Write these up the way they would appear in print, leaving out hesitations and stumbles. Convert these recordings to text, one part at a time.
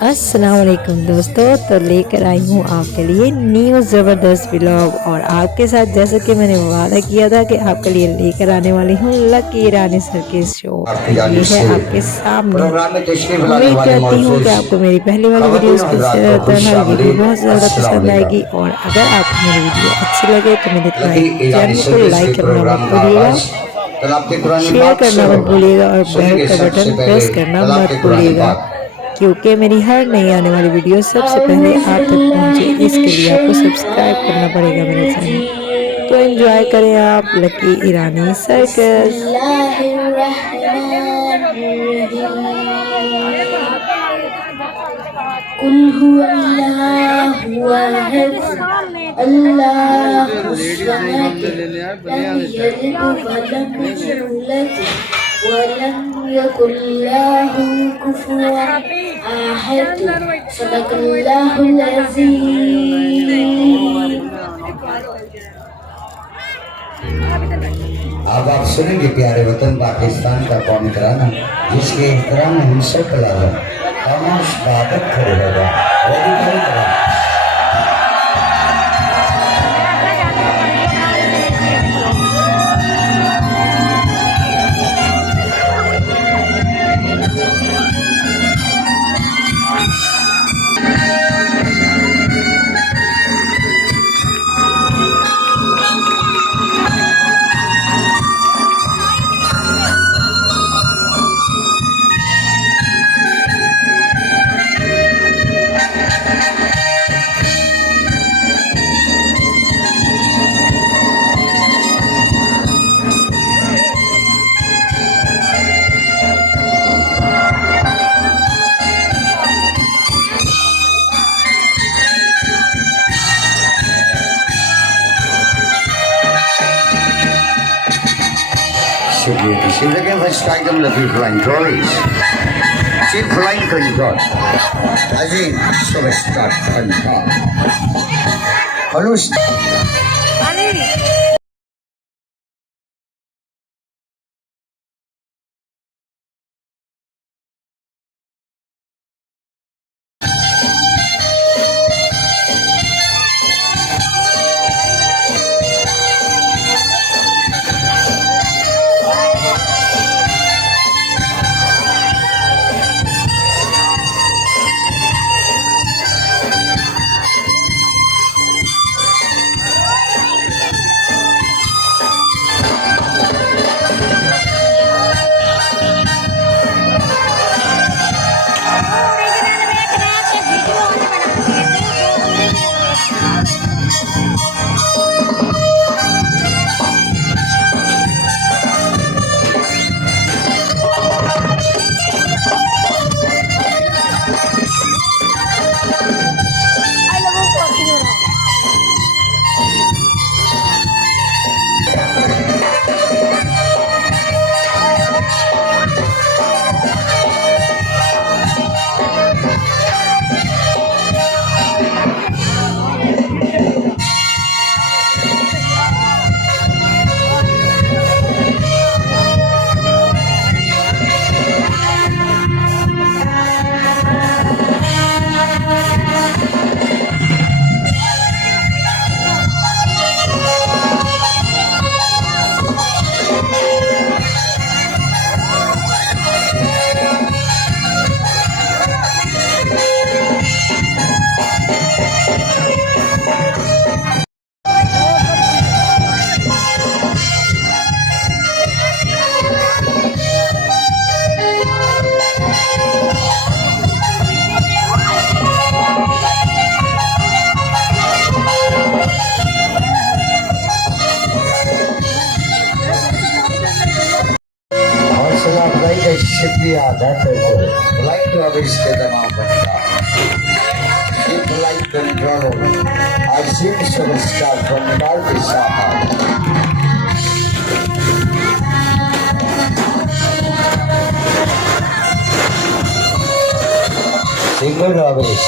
अस्सलाम वालेकुम दोस्तों, तो लेकर आई हूँ आपके लिए न्यू ज़बरदस्त व्लॉग। और आपके साथ जैसे कि मैंने वादा किया था कि आपके लिए लेकर आने वाली हूँ लकी ईरानी सर की शो। तो ये है आपके सामने। उम्मीद करती हूँ कि आपको मेरी पहली वाली वीडियोस की तरह ये भी बहुत ज़्यादा पसंद आएगी। और अगर आपको मेरी वीडियो अच्छी लगे तो मेरे चैनल को लाइक करना मत भूलिएगा, शेयर करना मत भूलिएगा और बेल का बटन प्रेस करना मत भूलिएगा, क्योंकि मेरी हर नई आने वाली वीडियो सबसे पहले आप तक पहुंचे। इसके लिए आपको सब्सक्राइब करना पड़ेगा मेरे चैनल। तो एंजॉय करें आप लकी ईरानी सर्कस। ولم يكن له كفوا أحد صدق الله العظيم। अब आप सुनेंगे प्यारे वतन पाकिस्तान का कौमी तराना, जिसके एहतराम में हम सब लाजम खामोश बादत खड़े होगा। Security. Seems like everyone's strike them with people flying toys. See flying couldn't got. I think so we start and talk. Hello. शुक्रिया अदा करते हो। लाइक तो अब इसके तमाम बनता लाइक कंट्रोल अजीम सुपरस्टार फनकार के साथ सिंगर रॉबिस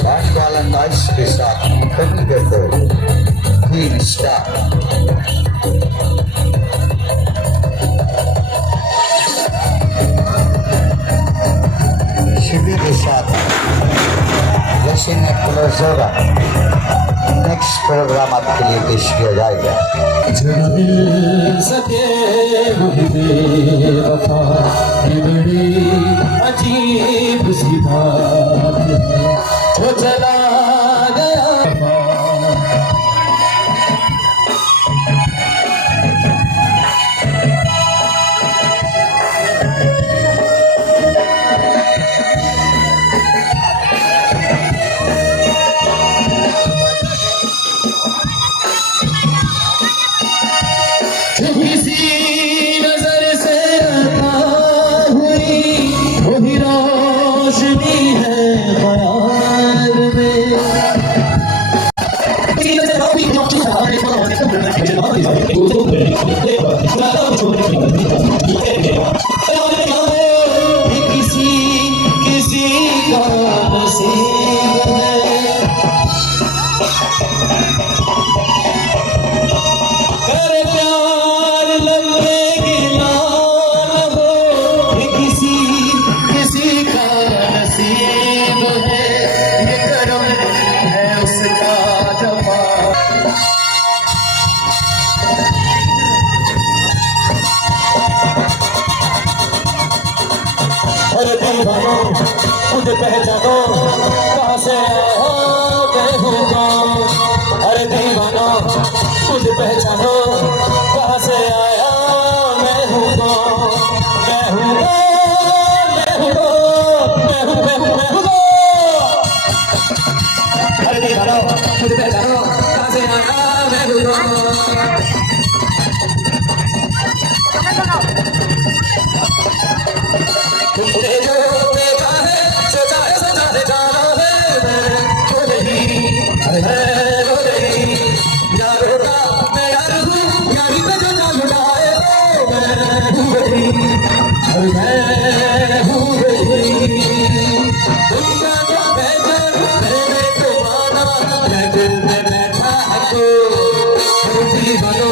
बात वाला अंदाज के साथ कहीं देखो क्वीन स्टार शिविर के साथ जैसे क्लोज होगा नेक्स्ट प्रोग्राम आपके लिए पेश किया जाएगा। जरा मिल सके वही बेवफा, ये बड़ी अजीब सी बात है, जो चला गया किसी नजर से अता हुई वही रोशनी है ख्याल में। किसी नजर आती है आपकी सहारे किसी किसी का नसीब है। कर प्यार लगे गिला न हो, ये किसी किसी का नसीब है, ये करम है उसका जफा। अरे दीवानो मुझे पहचानो, कहाँ से आया मैं हूँ कौन। अरे दीवानो मुझे पहचानो, कहाँ से आया मैं हूँ कौन। मैं हूँ कौन, मैं हूँ कौन, मैं हूँ मैं हूँ मैं हूँ कौन। अरे दीवानो मुझे पहचानो, कहाँ से आया मैं हूँ कौन। तुमने जो देखा है सोचा है सजाने जाना है, मैं वो नहीं है वो नहीं। यारों का मैं यार हूँ, यारी पे जो जान उठाए तो मैं हूँ वही, और मैं हूँ वही। दुनिया को पहचान मैंने तो माना, मैं दिल में बैठा हूँ। दीवानो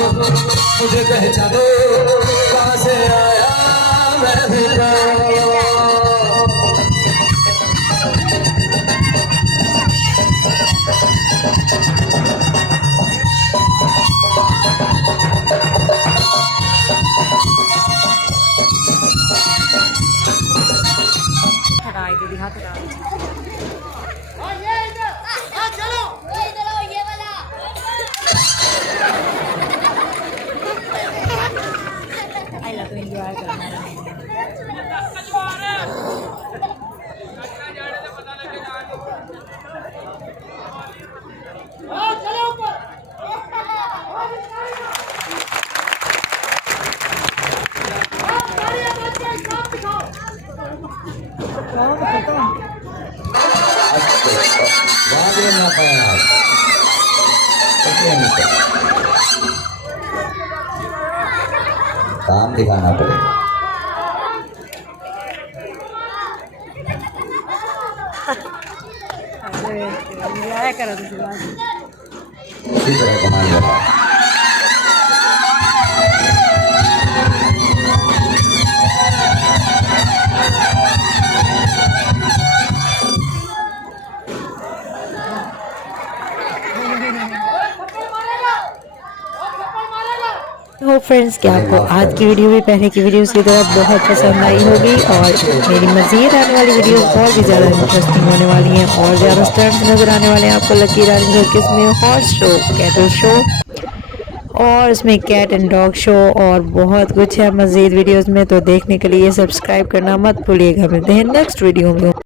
मुझे पहचानो, कहाँ से आया मैं हूँ कौन। हटाई दीदी हाथ हटा आइला तो एंजॉय करना काम दिखाना पड़ेगा। एंजॉय करो तुम इसी तरह कमाल लगा। होप फ्रेंड्स कि आपको आज की वीडियो भी पहले की वीडियोस की तरह बहुत पसंद आई होगी और मेरी मज़ीद आने वाली वीडियोस और भी ज़्यादा इंटरेस्टिंग होने वाली हैं और ज़्यादा स्टंट्स नज़र आने वाले हैं आपको लकी रानी सर्कस में, हॉर्स शो, कैटल शो और इसमें कैट एंड डॉग शो और बहुत कुछ है मज़ीद वीडियोस में। तो देखने के लिए सब्सक्राइब करना मत भूलिएगा। मिलते हैं नेक्स्ट वीडियो में।